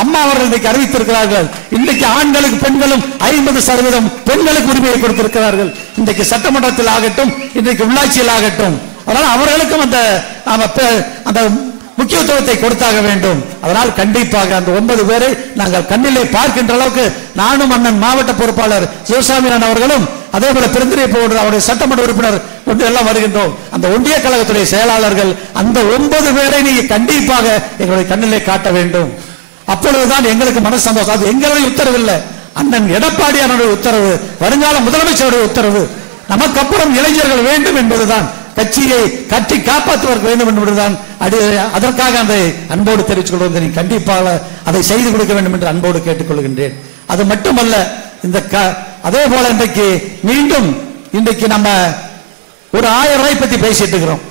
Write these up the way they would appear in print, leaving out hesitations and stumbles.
அம்மா அவர்கள் இன்றைக்கு அறிவித்திருக்கிறார்கள். இன்றைக்கு ஆண்களுக்கு பெண்களும் 50% பெண்களுக்கு உரிமையை கொடுத்திருக்கிறார்கள். இன்றைக்கு சட்டமன்றத்தில் ஆகட்டும், இன்றைக்கு உள்ளாட்சியில் ஆகட்டும். அதனால் அவர்களுக்கும் அந்த முக்கியத்துவத்தை கொடுத்தாக வேண்டும். அதனால் கண்டிப்பாக அந்த 9 பேரை நாங்கள் கண்ணிலே பார்க்கின்ற அளவுக்கு நானும் அண்ணன் மாவட்ட பொறுப்பாளர் சிவசாமி அவர்களும் அதே போல பெருந்திரை போன்ற அவருடைய சட்டமன்ற உறுப்பினர் கொண்டு எல்லாம் வருகின்றோம். அந்த ஒன்றிய கழகத்துடைய செயலாளர்கள் அந்த 9 பேரை நீங்க கண்டிப்பாக எங்களுடைய கண்ணிலே காட்ட வேண்டும். அப்பொழுதுதான் எங்களுக்கு மன சந்தோஷம். அது எங்களுடைய உத்தரவு இல்லை, அண்ணன் எடப்பாடியாருடைய உத்தரவு, வருங்கால முதலமைச்சருடைய உத்தரவு. நமக்கு அப்புறம் இளைஞர்கள் வேண்டும் என்பதுதான், கட்சியை கட்டி காப்பாற்றுவதற்கு வேண்டும் என்பதுதான். அதற்காக அந்த அன்போடு தெரிவித்துக் கொள்வதை கண்டிப்பாக அதை செய்து கொடுக்க வேண்டும் என்று அன்போடு கேட்டுக்கொள்கின்றேன். அது மட்டுமல்ல, இந்த அதே போல இன்றைக்கு மீண்டும் இன்றைக்கு நம்ம ஒரு 1000 ரூபாய் பத்தி பேசிட்டு இருக்கிறோம்.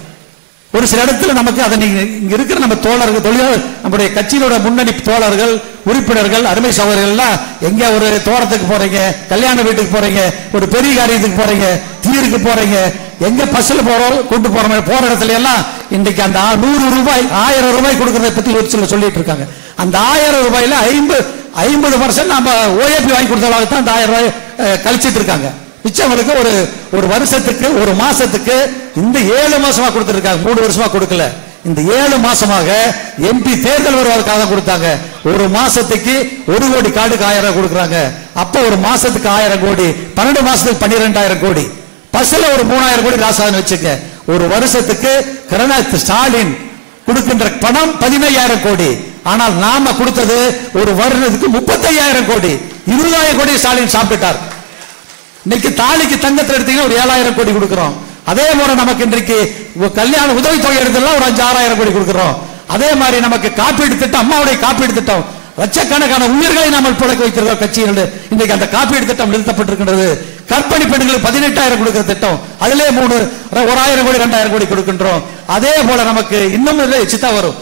ஒரு சில இடத்துல நமக்கு அதை இங்க இருக்கிற நம்ம தோழர்கள், தொழிலாளர், நம்முடைய கட்சியினோட முன்னணி தோழர்கள், உறுப்பினர்கள், அருமை சகோதரர்கள் எங்க ஒரு தோட்டத்துக்கு போறீங்க, கல்யாண வீட்டுக்கு போறீங்க, ஒரு பெரிய காரியத்துக்கு போறீங்க, தீருக்கு போறீங்க, எங்க பஸ்ல போறோம் கொண்டு போற இடத்துல எல்லாம் இன்றைக்கு அந்த 100 ரூபாய் 1000 ரூபாய் கொடுக்கறத பத்தி ஒரு சில சொல்லிட்டு இருக்காங்க. அந்த 1000 ரூபாயில 50% நம்ம ஓஏபி வாங்கி கொடுத்தவங்க தான் அந்த 1000 ரூபாய் கழிச்சிட்டு இருக்காங்க. மிச்சவங்களுக்கு ஒரு வருஷத்துக்கு ஒரு மாசத்துக்கு இந்த 7 மாசமா கொடுத்திருக்காங்க, 3 வருஷமா கொடுக்கல. இந்த 7 மாசமாக எம்பி தேர்தல் வருவதற்காக கொடுத்தாங்க. ஒரு மாசத்துக்கு 1 கோடி கார்டுக்கு 1000 கொடுக்குறாங்க. அப்ப ஒரு மாசத்துக்கு 1000 கோடி, 12 மாசத்துக்கு 12,000 கோடி, பஸ்ல ஒரு 3000 கோடி ராசாதன் வச்சுக்க. ஒரு வருஷத்துக்கு கருணாநிதி ஸ்டாலின் கொடுக்கின்ற பணம் 15,000 கோடி. ஆனால் நாம கொடுத்தது ஒரு வருடத்துக்கு 35,000 கோடி, 20,000 கோடி ஸ்டாலின் சாப்பிட்டார். இன்னைக்கு தாலிக்கு தங்கத்தில் எடுத்தீங்கன்னா ஒரு 7,000 கோடி கொடுக்கிறோம். அதே போல நமக்கு இன்றைக்கு கல்யாண உதவித்தொகை எடுத்தெல்லாம் ஒரு 5,000-6,000 கோடி கொடுக்கிறோம். அதே மாதிரி நமக்கு காப்பீடு திட்டம், அம்மாவுடைய காப்பீடு திட்டம், லட்சக்கணக்கான உயிர்களை நாம் புழக்க வைத்திருக்கிறோம் கட்சியில். இன்றைக்கு அந்த காப்பீடு திட்டம் நிறுத்தப்பட்டிருக்கின்றது. கர்ப்பிணி பெண்களுக்கு 18,000 கொடுக்கிற திட்டம், அதிலே 1,000 கோடி 2,000 கோடி கொடுக்கின்றோம். அதே போல நமக்கு இன்னும் சித்தா வரும்.